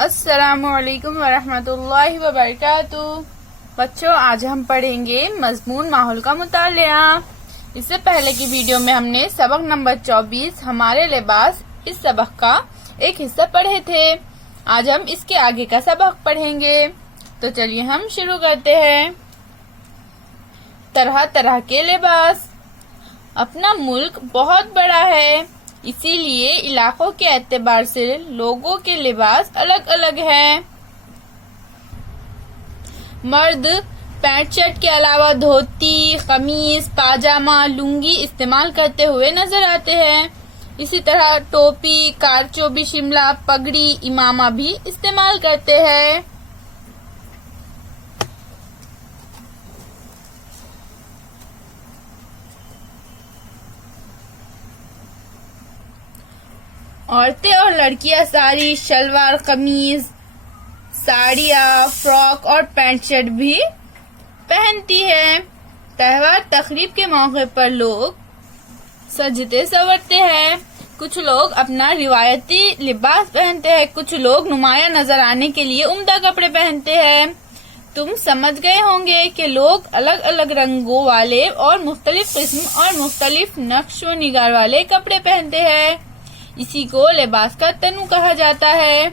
अस्सलामुअलैकुम वरहमतुल्लाहि वबरकातुह। बच्चों, आज हम पढ़ेंगे मजमून माहौल का मुतालिया। इससे पहले की वीडियो में हमने सबक नंबर 24 हमारे लिबास इस सबक का एक हिस्सा पढ़े थे। आज हम इसके आगे का सबक पढ़ेंगे। तो चलिए हम शुरू करते हैं। तरह तरह के लिबास। अपना मुल्क बहुत बड़ा है, इसीलिए इलाकों के एतबार से लोगों के लिबास अलग अलग हैं। मर्द पैंट शर्ट के अलावा धोती, कमीज, पाजामा, लुंगी इस्तेमाल करते हुए नजर आते हैं। इसी तरह टोपी, कारचोबी, शिमला, पगड़ी, इमामा भी इस्तेमाल करते हैं। औरतें और लड़कियां साड़ी, शलवार, कमीज, साड़ियाँ, फ्रॉक और पैंट शर्ट भी पहनती है। त्योहार तकरीब के मौके पर लोग सजते संवरते हैं। कुछ लोग अपना रिवायती लिबास पहनते हैं, कुछ लोग नुमाया नजर आने के लिए उम्दा कपड़े पहनते हैं। तुम समझ गए होंगे कि लोग अलग अलग रंगों वाले और मुख्तलिफ किस्म और मुख्तलिफ नक्श व निगार वाले कपड़े पहनते हैं। इसी को लिबास का तनु कहा जाता है।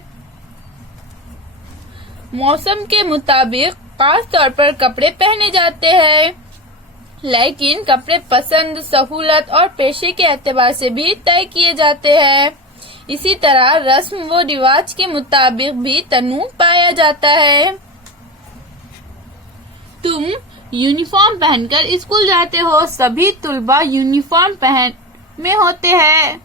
मौसम के मुताबिक खास तौर पर कपड़े पहने जाते हैं, लेकिन कपड़े पसंद, सहूलत और पेशे के एतबार से भी तय किए जाते हैं। इसी तरह रस्म व रिवाज के मुताबिक भी तनु पाया जाता है। तुम यूनिफॉर्म पहनकर स्कूल जाते हो, सभी तुलबा यूनिफॉर्म पहन में होते हैं,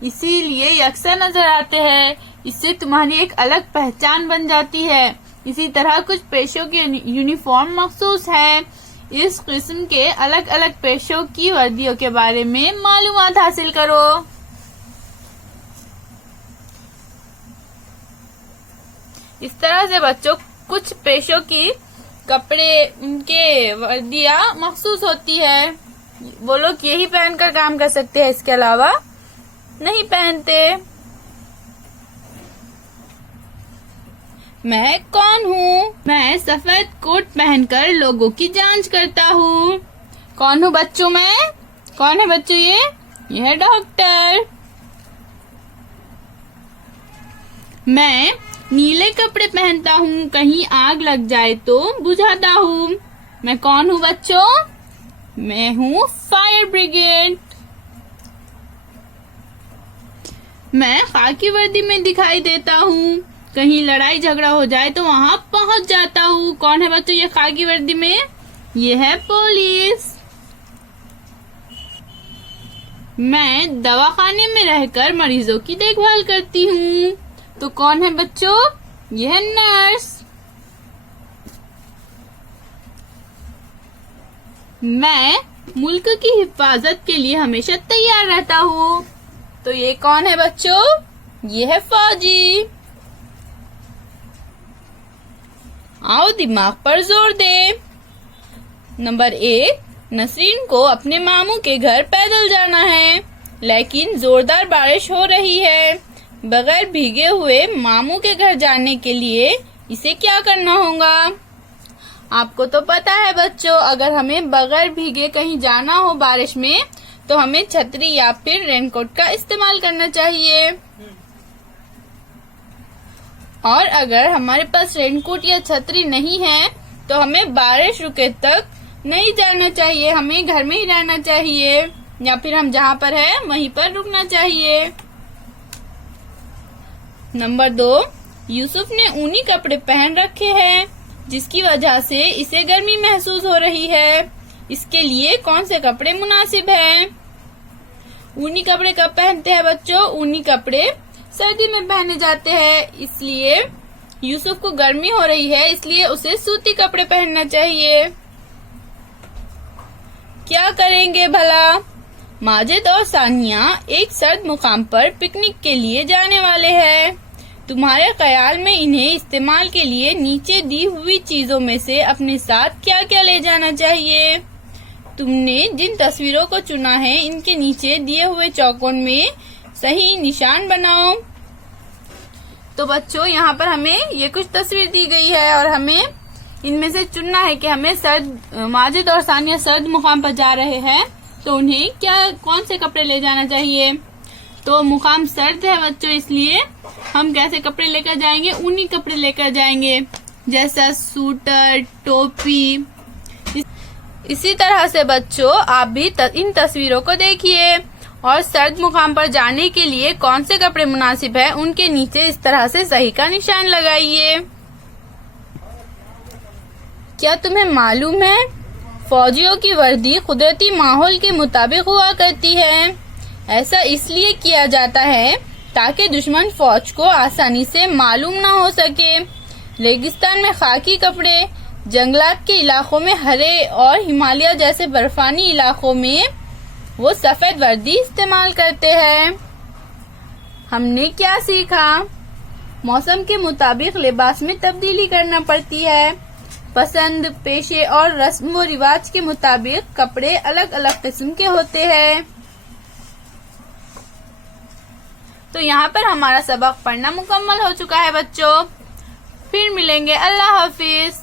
इसीलिए यकसा नजर आते हैं। इससे तुम्हारी एक अलग पहचान बन जाती है। इसी तरह कुछ पेशों के यूनिफॉर्म मखसूस है। इस किस्म के अलग अलग पेशों की वर्दियों के बारे में मालूमात हासिल करो। इस तरह से बच्चों कुछ पेशों की कपड़े, उनके वर्दियाँ मखसूस होती है। वो लोग यही पहनकर काम कर सकते हैं, इसके अलावा नहीं पहनते। मैं कौन हूँ? मैं सफेद कोट पहनकर लोगों की जांच करता हूँ। कौन हूँ बच्चों मैं? कौन है बच्चों ये? है डॉक्टर। मैं नीले कपड़े पहनता हूँ, कहीं आग लग जाए तो बुझाता हूँ। मैं कौन हूँ बच्चों? मैं हूँ फायर ब्रिगेड। मैं खाकी वर्दी में दिखाई देता हूँ, कहीं लड़ाई झगड़ा हो जाए तो वहाँ पहुँच जाता हूँ। कौन है बच्चों ये खाकी वर्दी में? ये है पुलिस। मैं दवाखाने में रहकर मरीजों की देखभाल करती हूँ, तो कौन है बच्चों? ये है नर्स। मैं मुल्क की हिफाजत के लिए हमेशा तैयार रहता हूँ, तो ये कौन है बच्चों? ये है फौजी। आओ दिमाग पर जोर दे। नंबर 1, नसरीन को अपने मामू के घर पैदल जाना है, लेकिन जोरदार बारिश हो रही है। बगैर भीगे हुए मामू के घर जाने के लिए इसे क्या करना होगा? आपको तो पता है बच्चों, अगर हमें बगैर भीगे कहीं जाना हो बारिश में, तो हमें छतरी या फिर रेनकोट का इस्तेमाल करना चाहिए। और अगर हमारे पास रेनकोट या छतरी नहीं है, तो हमें बारिश रुके तक नहीं जाना चाहिए, हमें घर में ही रहना चाहिए, या फिर हम जहाँ पर है वहीं पर रुकना चाहिए। नंबर 2, यूसुफ ने ऊनी कपड़े पहन रखे हैं, जिसकी वजह से इसे गर्मी महसूस हो रही है। इसके लिए कौन से कपड़े मुनासिब हैं? ऊनी कपड़े कब पहनते हैं बच्चों? ऊनी कपड़े सर्दी में पहने जाते हैं, इसलिए यूसुफ को गर्मी हो रही है, इसलिए उसे सूती कपड़े पहनना चाहिए। क्या करेंगे भला? माजिद और सानिया एक सर्द मुकाम पर पिकनिक के लिए जाने वाले हैं। तुम्हारे ख्याल में इन्हें इस्तेमाल के लिए नीचे दी हुई चीजों में से अपने साथ क्या क्या ले जाना चाहिए? तुमने जिन तस्वीरों को चुना है, इनके नीचे दिए हुए चौकोन में सही निशान बनाओ। तो बच्चों यहाँ पर हमें ये कुछ तस्वीर दी गई है और हमें इनमें से चुनना है कि हमें माजिद और सानिया सर्द मुकाम पर जा रहे हैं तो उन्हें कौन से कपड़े ले जाना चाहिए। तो मुकाम सर्द है बच्चों, इसलिए हम कैसे कपड़े लेकर जाएंगे, ऊनी कपड़े लेकर जाएंगे जैसा सूटर, टोपी। इसी तरह से बच्चों आप भी इन तस्वीरों को देखिए और सर्द मुकाम पर जाने के लिए कौन से कपड़े मुनासिब है उनके नीचे इस तरह से सही का निशान लगाइए। क्या तुम्हें मालूम है फौजियों की वर्दी कुदरती माहौल के मुताबिक हुआ करती है। ऐसा इसलिए किया जाता है ताकि दुश्मन फौज को आसानी से मालूम न हो सके। रेगिस्तान में खाकी कपड़े, जंगलात के इलाकों में हरे और हिमालय जैसे बर्फानी इलाकों में वो सफेद वर्दी इस्तेमाल करते हैं। हमने क्या सीखा? मौसम के मुताबिक लिबास में तब्दीली करना पड़ती है। पसंद, पेशे और रस्म व रिवाज के मुताबिक कपड़े अलग अलग किस्म के होते हैं। तो यहाँ पर हमारा सबक पढ़ना मुकम्मल हो चुका है बच्चों। फिर मिलेंगे। अल्लाह हाफिज।